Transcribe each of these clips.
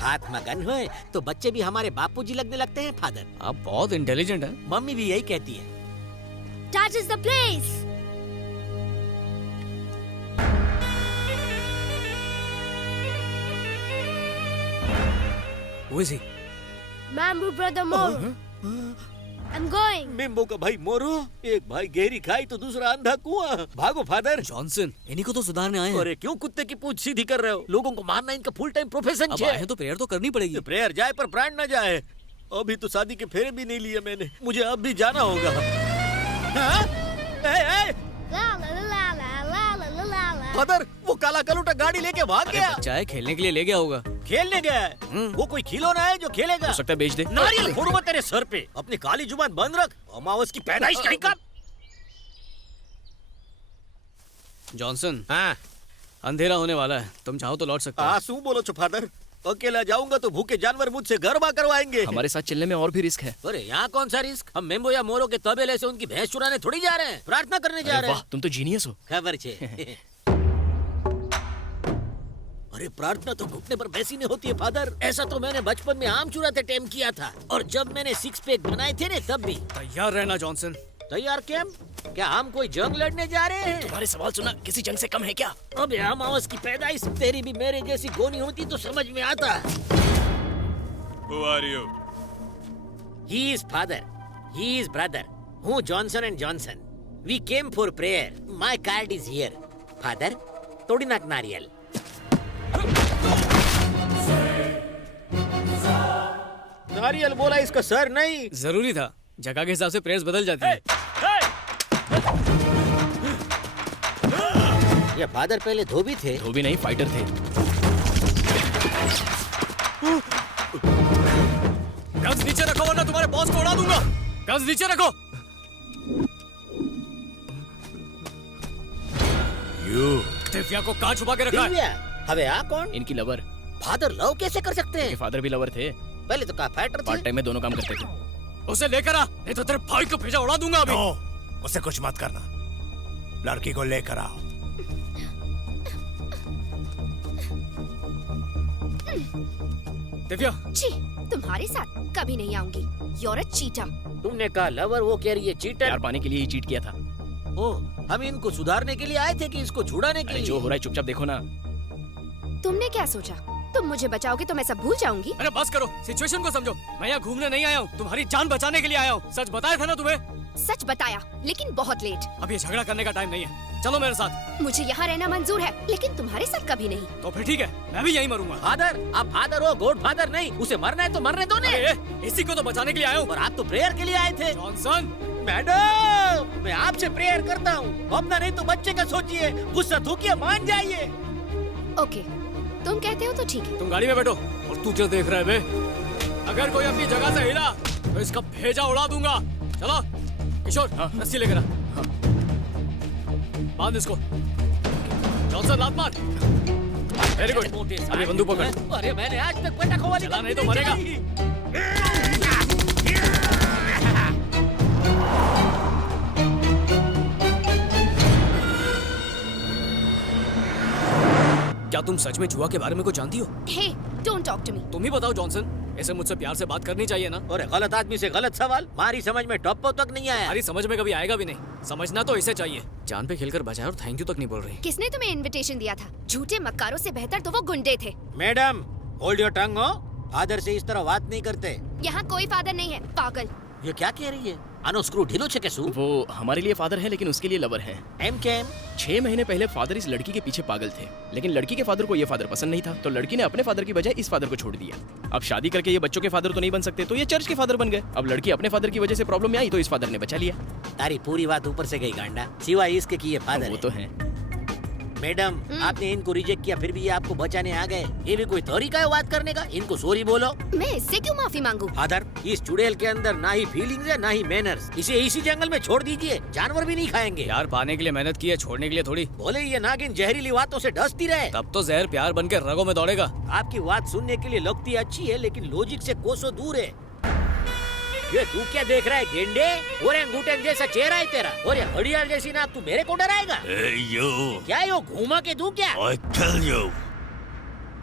हाथ में गन होए तो बच्चे भी हमारे बापूजी लगने लगते हैं फादर। आप बहुत इंटेलिजेंट हैं। मम्मी भी यही कहती है। That is the place. Who is he? Mambu brother Moro. I'm going. मेम्बो का भाई मोरो, एक भाई गहरी खाई तो दूसरा अंधा कुआं। भागो फादर। जॉनसन, इन्हीं को तो सुधारने आए हैं। अरे क्यों कुत्ते की पूंछ सीधी कर रहे हो? लोगों को मारना इनका फुल टाइम प्रोफेशन अब आए हैं तो प्रेयर तो करनी पड़ेगी। प्रेयर जाए पर प्राण न जाए। अभी तो शादी के फेरे भी नहीं लिए मैंने, मुझे अब भी जाना होगा। हाँ? La la la la la la la la la. Father, वो काला कलूटा गाड़ी लेके भाग अरे गया। बच्चा है, खेलने के लिए ले गया होगा। खेलने गया है। वो कोई खिलौना है जो खेलेगा? हो सकता है बेच दे। नारियल फोड़ूंगा तेरे सर पे। अपनी काली जुबान बंद रख। अमावस की पैदाइश कहीं का। जॉनसन, हाँ, अंधेरा होने वाला है, तुम चाहो तो लौट सकते हो। आंसू बोलो छो फादर। अकेला जाऊंगा तो भूखे जानवर मुझसे गरबा करवाएंगे। हमारे साथ चलने में और भी रिस्क है। अरे यहाँ कौन सा रिस्क? हम मेम्बो या मोरो के तबेले से उनकी भैंस चुराने थोड़ी जा रहे हैं, प्रार्थना करने जा रहे हैं। वाह, तुम तो जीनियस हो। खबर छे। अरे प्रार्थना तो घुटने पर बैसी नहीं होती है फादर। ऐसा तो मैंने बचपन में आम चुराते टाइम किया था, और जब मैंने 6 पैक बनाए थे ने तब भी। तैयार रहना जॉनसन। तैयार कैम? क्या हम कोई जंग लड़ने जा रहे हैं? तुम्हारे सवाल सुना किसी जंग से कम है क्या? अबे अमावस की पैदाइश, तेरी भी मेरे जैसी गोनी होती तो समझ में आता। Who are you? He is father, he is brother. हूँ Johnson and Johnson. We came for prayer. My card is here. Father, तोड़ी नाक नारियल। नारियल बोला, इसका सर नहीं। जरूरी था, जगह के हिसाब से प्रेयर्स बदल जाती है। ये फादर पहले धोबी थे। धोबी नहीं, फाइटर थे। गन्स नीचे रखो वरना तुम्हारे बॉस को उड़ा दूंगा। गन्स नीचे रखो। दिव्या को कहाँ छुपा के रखा है? दिव्या? हवे आ कौन? इनकी लवर। फादर लव कैसे कर सकते इनके हैं? फादर भी लवर थे। पहले तो कहा फाइटर पार्ट थे। टाइम में दोनों काम करते थे। उसे लेकर आ, नहीं तो तेरे भाई को भेजा उड़ा दूंगा अभी। नो, उसे कुछ मत करना। लड़की को लेकर आओ। दिव्या, छी, तुम्हारे साथ कभी नहीं आऊंगी। You're a cheater. तुमने कहा लवर, वो कह रही है चीटर। प्यार पाने के लिए ही चीट किया था। ओह, हम इनको सुधारने के लिए आए थे कि इसको छुड़ाने के अरे लिए? जो हो रहा है चुपचाप देखो ना। तुमने क्या सोचा? तुम मुझे बचाओगे तो मैं सब भूल जाऊंगी? अरे बस करो, सिचुएशन को समझो। मैं यहाँ घूमने नहीं आया हूँ, तुम्हारी जान बचाने के लिए आया हूँ। सच बताया था ना तुम्हें? सच बताया, लेकिन बहुत लेट। अब ये झगड़ा करने का टाइम नहीं है। चलो मेरे साथ। मुझे यहाँ रहना मंजूर है, लेकिन तुम्हारे साथ कभी नहीं। तो फिर ठीक है, मैं भी यहीं मरूंगा। फादर, आप फादर हो, गॉड फादर नहीं। उसे मरना है तो मरने दो ने। अरे, इसी को तो बचाने के लिए आया हूँ। और आप तो प्रेयर के लिए आए थे। जॉनसन, मैडम, मैं आपसे प्रेयर करता हूँ, अपना नहीं तो बच्चे का सोचिए। गुस्सा थूकिए, मान जाइए। ओके, तुम कहते हो तो ठीक है। तुम गाड़ी में बैठो। और तू क्या देख रहा है बे? अगर कोई अपनी जगह से हिला तो इसका भेजा उड़ा दूंगा। चलो किशोर, रस्सी लेकर आ। बांध इसको। जॉनसन, लात मार। Very good. अभी बंदूक पकड़। अरे मैंने आज तक पटाखों वाली चला नहीं तो कंपनी मरेगा। चलाई। क्या तुम सच में जुआ के बारे में कुछ जानती हो? हे, डोंट टॉक टू मी। तुम ही बताओ जॉनसन, ऐसे मुझसे प्यार से बात करनी चाहिए ना। और गलत आदमी से गलत सवाल, हमारी समझ में टप्पो तक नहीं आया। हमारी समझ में कभी आएगा भी नहीं। समझना तो इसे चाहिए। जान पे खेलकर बचाया और थैंक यू तक नहीं बोल रही। किसने तुम्हें इनविटेशन दिया था? झूठे मक्कारों से बेहतर तो वो गुंडे थे। मैडम, होल्ड योर टंग हो। फादर से इस तरह बात नहीं करते। यहाँ कोई फादर नहीं है, पागल। ये क्या कह रही है? आनो स्क्रू ढीलो छे कैसू? वो हमारे लिए फादर है लेकिन उसके लिए लवर है। एम केम? 6 महीने पहले फादर इस लड़की के पीछे पागल थे, लेकिन लड़की के फादर को ये फादर पसंद नहीं था, तो लड़की ने अपने फादर की बजाय इस फादर को छोड़ दिया। अब शादी करके ये बच्चों के फादर तो नहीं बन सकते, तो ये चर्च के फादर बन गए। अब लड़की अपने फादर की वजह से प्रॉब्लम में आई तो इस फादर ने बचा लिया। तारी पूरी बात ऊपर से गई गांडा, सिवाय इसके कि ये फादर वो है। तो है। मैडम, आपने इनको रिजेक्ट किया, फिर भी ये आपको बचाने आ गए। ये भी कोई तरीका है बात करने का? इनको सॉरी बोलो। मैं इससे क्यों माफी मांगू? फादर, इस चुड़ैल के अंदर ना ही फीलिंग्स है ना ही मैनर्स। इसे इसी जंगल में छोड़ दीजिए, जानवर भी नहीं खाएंगे। प्यार पाने के लिए मेहनत की है, छोड़ने के लिए थोड़ी। बोले ये नागिन जहरीली बातों से डसती रहे, तब तो जहर प्यार बन के रगों में दौड़ेगा। आपकी बात सुनने के लिए लगती अच्छी है, लेकिन लॉजिक से कोसों दूर है। ये तू क्या देख रहा है गेंडे? ओरेंगुटन जैसा चेहरा है तेरा, और ये घड़ियाल जैसी नाक, तू मेरे को डराएगा? Hey, you! क्या यो घूमा के तू क्या? I tell you!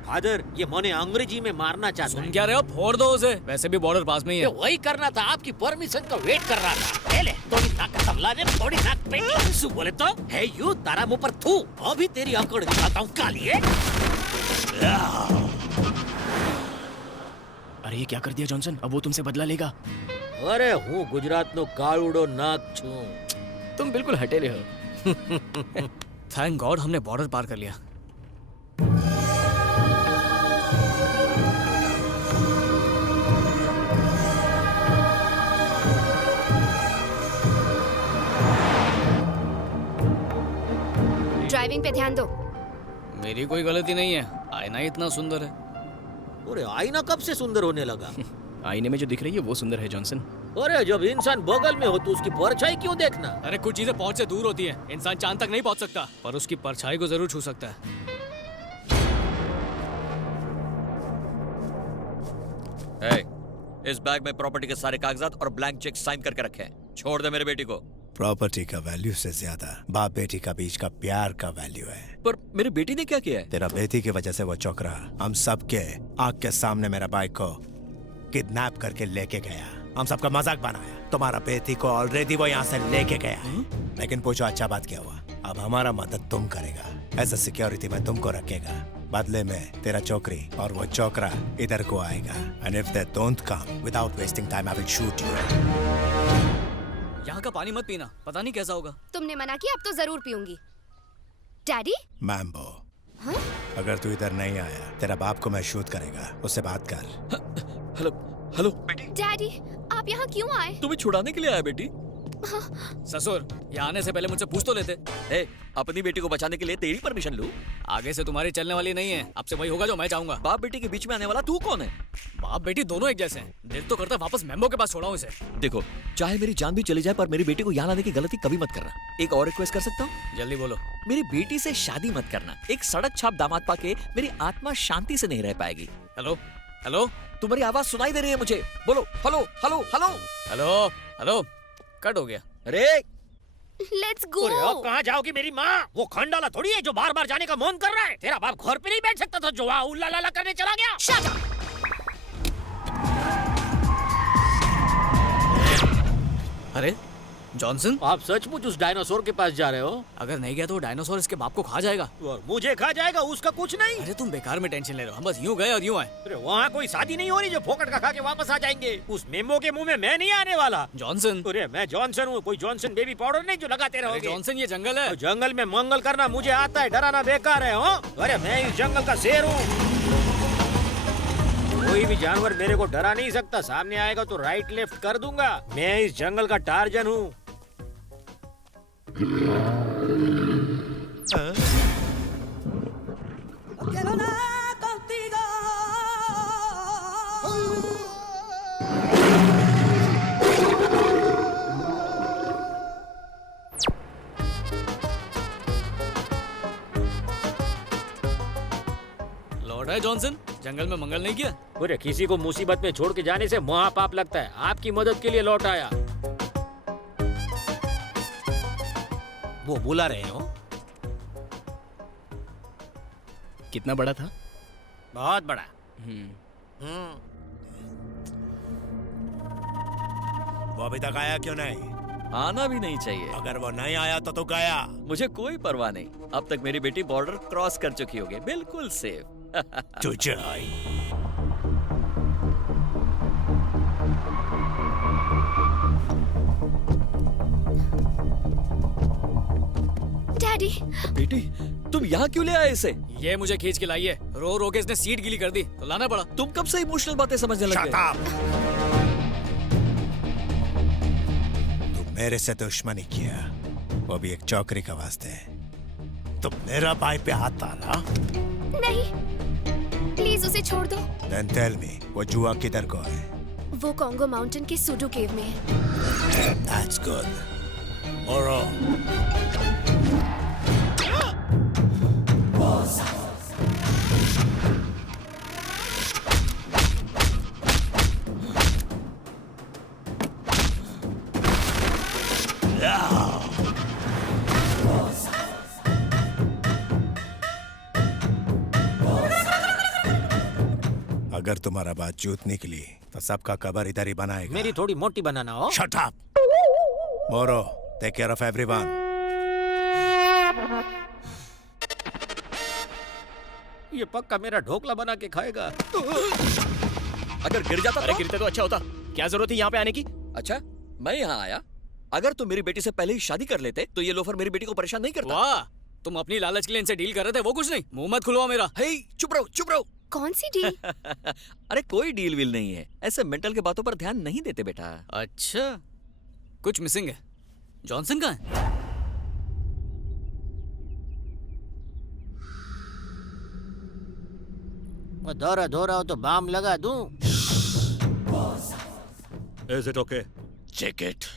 फादर ये मोने अंग्रेजी में मारना चाहता सुन है। क्या रहे हो? फोड़ दो उसे, वैसे भी बॉर्डर पास में ही ये है। वही करना था, आपकी परमिशन का वेट कर रहा था। ले थोड़ी नाक तबला ने थोड़ी नाक पे सु बोले तो है यू तारा मुंह पर थू। अभी तेरी अकड़ दिखाता हूँ कालिए। अरे ये क्या कर दिया जॉनसन? अब वो तुमसे बदला लेगा। अरे हूँ गुजरात नो काळुडो नाक छू। तुम बिल्कुल हटेले हो। थैंक गॉड हमने बॉर्डर पार कर लिया। ड्राइविंग पे ध्यान दो। मेरी कोई गलती नहीं है, आईना ही इतना सुंदर है। अरे आईना कब से सुंदर होने लगा? आईने में जो दिख रही है वो सुंदर है जॉनसन। अरे जब इंसान बगल में हो तो उसकी परछाई क्यों देखना? अरे कुछ चीजें पहुंच से दूर होती हैं। इंसान चांद तक नहीं पहुंच सकता, पर उसकी परछाई को जरूर छू सकता है। इस बैग में प्रॉपर्टी के सारे कागजात और ब्लैंक चेक साइन करके रखे हैं। छोड़ दे मेरे बेटी को। प्रॉपर्टी का वैल्यू से ज्यादा बाप बेटी का बीच का प्यार का वैल्यू है। पर मेरी बेटी ने क्या किया है? तेरा बेटी की वजह से वो चौक रहा। हम सबके आंख के सामने मेरा बाइक को किडनैप करके लेके गया। हम सबका मजाक बनाया। तुम्हारा बेटी को ऑलरेडी वो यहाँ से लेके गया है। लेकिन पूछो अच्छा बात क्या हुआ? अब हमारा मदद तुम करेगा। एज अ सिक्योरिटी में तुमको रखेगा। बदले में तेरा चौकरी और वो चौकरा इधर को आएगा। And if they don't come without wasting time I will shoot you. यहाँ का पानी मत पीना, पता नहीं कैसा होगा। तुमने मना किया, अब तो जरूर पीऊंगी। डैडी? मैम्बो, हाँ? अगर तू इधर नहीं आया तेरा बाप को मैं शूट करेगा। उससे बात कर। हेलो हेलो बेटी, डैडी, आप यहाँ क्यों आए? तुम्हें छुड़ाने के लिए आया बेटी। ससुर, यहाँ आने से पहले मुझसे पूछ तो लेते। अपनी बेटी को बचाने के लिए तेरी परमिशन लूं? आगे से तुम्हारी चलने वाली नहीं है। अब से वही होगा जो मैं चाहूंगा। बाप बेटी के बीच में आने वाला तू कौन है? बाप बेटी दोनों एक जैसे हैं। दिल तो करता है वापस मेम्बो के पास छोड़ाऊं इसे। देखो, चाहे मेरी जान भी चली जाए पर मेरी बेटी को यहाँ लाने की गलती कभी मत करना। एक और रिक्वेस्ट कर सकता हूँ? जल्दी बोलो। मेरी बेटी से शादी मत करना। एक सड़क छाप दामाद पाके मेरी आत्मा शांति से नहीं रह पाएगी। हेलो हेलो, तुम्हारी आवाज सुनाई दे रही है मुझे। बोलो hello hello hello hello hello. Cut हो गया। अरे लेट्स गो। अरे अब कहाँ जाओगी मेरी माँ? वो खंडाला थोड़ी है जो बार बार जाने का मन कर रहा है। तेरा बाप घर पे नहीं बैठ सकता था जो वहाँ उल्ला लाला करने चला गया। Shut up. अरे जॉनसन, आप सचमुच उस डायनासोर के पास जा रहे हो? अगर नहीं गया तो वो डायनासोर इसके बाप को खा जाएगा। और मुझे खा जाएगा, उसका कुछ नहीं। अरे तुम बेकार में टेंशन ले रहे हो। हम बस यूं गए और यूं आए। अरे वहाँ कोई शादी नहीं हो रही जो फोकट का खा के वापस आ जाएंगे। उस मेम्बो के मुंह में मैं नहीं आने वाला। जॉनसन, अरे मैं जॉनसन हूँ, कोई जॉनसन बेबी पाउडर नहीं जो लगाते अरे रहोगे। जॉनसन ये जंगल है। तो जंगल में मंगल करना मुझे आता है, डराना बेकार है। हाँ, अरे मैं इस जंगल का शेर हूँ। कोई भी जानवर मेरे को डरा नहीं सकता। सामने आएगा तो राइट लेफ्ट कर दूंगा। मैं इस जंगल का टार्जन हूँ। लौट है जॉनसन, जंगल में मंगल नहीं किया। अरे किसी को मुसीबत में छोड़ के जाने से महापाप लगता है। आपकी मदद के लिए लौट आया। वो बुला रहे हो? कितना बड़ा था? बहुत बड़ा। वो अभी तक आया क्यों नहीं? आना भी नहीं चाहिए। अगर वो नहीं आया तो तू गया। मुझे कोई परवाह नहीं। अब तक मेरी बेटी बॉर्डर क्रॉस कर चुकी होगी, बिल्कुल सेफ। तुझे डैडी, बेटी, तुम यहाँ क्यों ले आए इसे? ये मुझे खींच के लाई है। रो रो के इसने सीट गीली कर दी तो लाना पड़ा। तुम कब से इमोशनल बातें समझने लग Shut गए? up! तू मेरे से दुश्मनी किया, वो भी एक चौकरी का वास्ते। तो मेरा भाई पे हाथ डाला? नहीं, प्लीज उसे छोड़ दो। Then tell me, वो जुआ किधर को है? वो कॉन्गो माउंटेन के सुडू केव में है। That's good. Moro. अगर तुम्हारा बात जूत निकली तो सबका कबर इधर ही बनाएगा। मेरी थोड़ी मोटी बनाना हो। शट अप मोरो, टेक केयर ऑफ एवरीवन। ये पक्का मेरा ढोकला बना के खाएगा। अगर गिर जाता अरे तो? गिरते तो अच्छा होता, क्या जरूरत है यहाँ पे आने की? अच्छा, मैं यहाँ आया। अगर तुम मेरी बेटी से पहले ही शादी कर लेते तो ये लोफर मेरी बेटी को परेशान नहीं करता। वाह, तुम अपनी लालच के लिए इनसे डील कर रहे थे, वो कुछ नहीं। मुंह मत खुलवाओ मेरा। हे, चुप रहो, चुप रहो। कौन सी डील? अरे कोई डील विल नहीं है, ऐसे मेंटल के बातों पर ध्यान नहीं देते बेटा। अच्छा, कुछ मिसिंग है। जॉनसन कहाँ है? वो दौरा धो रहा हो तो बाम लगा दूं। Is it okay? Check it.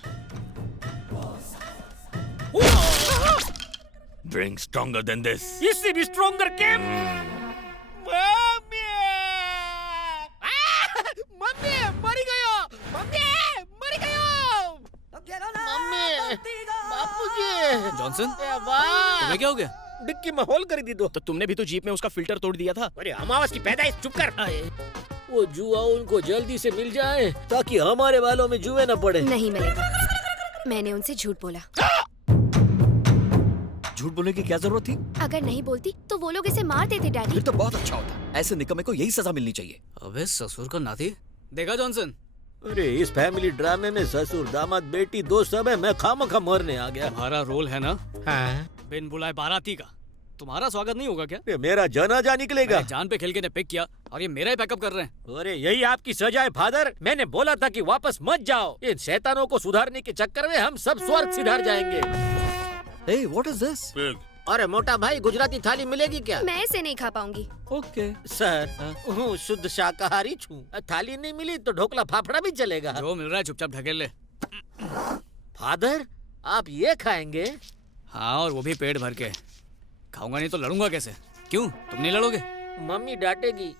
Drink stronger than this. इससे भी स्ट्रॉन्गर केम। मम्मी, मम्मी मरी गयो, मम्मी मरी गयो, मम्मी, बापूजी। जॉनसन, ए वाह, तुम्हें क्या हो गया? डिक्की में होल कर दी दो। तो तुमने भी तो जीप में उसका फिल्टर तोड़ दिया था। अरे अमावस की पैदाइश, चुप कर। वो जुआ उनको जल्दी से मिल जाए ताकि हमारे बालों में जुए न पड़े। नहीं मिलेगा। मैंने उनसे झूठ बोला। झूठ बोलने की क्या जरूरत थी? अगर नहीं बोलती तो वो लोग इसे मार देते डैडी। फिर तो बहुत अच्छा होता। ऐसे निकम्मे को यही सजा मिलनी चाहिए। अबे ससुर का नाती। देखा जॉनसन, अरे इस फैमिली ड्रामे में ससुर दामाद बेटी दो सब है, मैं खामखा मरने आ गया। तुम्हारा रोल है ना हाँ? बिन बुलाए बाराती का। तुम्हारा स्वागत नहीं होगा क्या? ये मेरा जनाजा निकलेगा। मेरे जान पे खेल के ने पिक किया और ये मेरा ही पैकअप कर रहे हैं। अरे यही आपकी सजा है फादर। मैंने बोला था कि वापस मत जाओ। इन शैतानों को सुधारने के चक्कर में हम सब स्वर्ग सिधार जाएंगे। Hey, what is this? अरे मोटा भाई, गुजराती थाली मिलेगी क्या? मैं इसे नहीं खा पाऊंगी। Okay. सर, हूँ शुद्ध शाकाहारी छू। थाली नहीं मिली तो ढोकला फाफड़ा भी चलेगा। जो मिल रहा है चुपचाप ढकेल ले। फादर, आप ये खाएंगे? हाँ, और वो भी पेट भर के। खाऊंगा नहीं तो लड़ूंगा कैसे? क्यों, तुम नहीं लड़ोगे? मम्मी डांटेगी।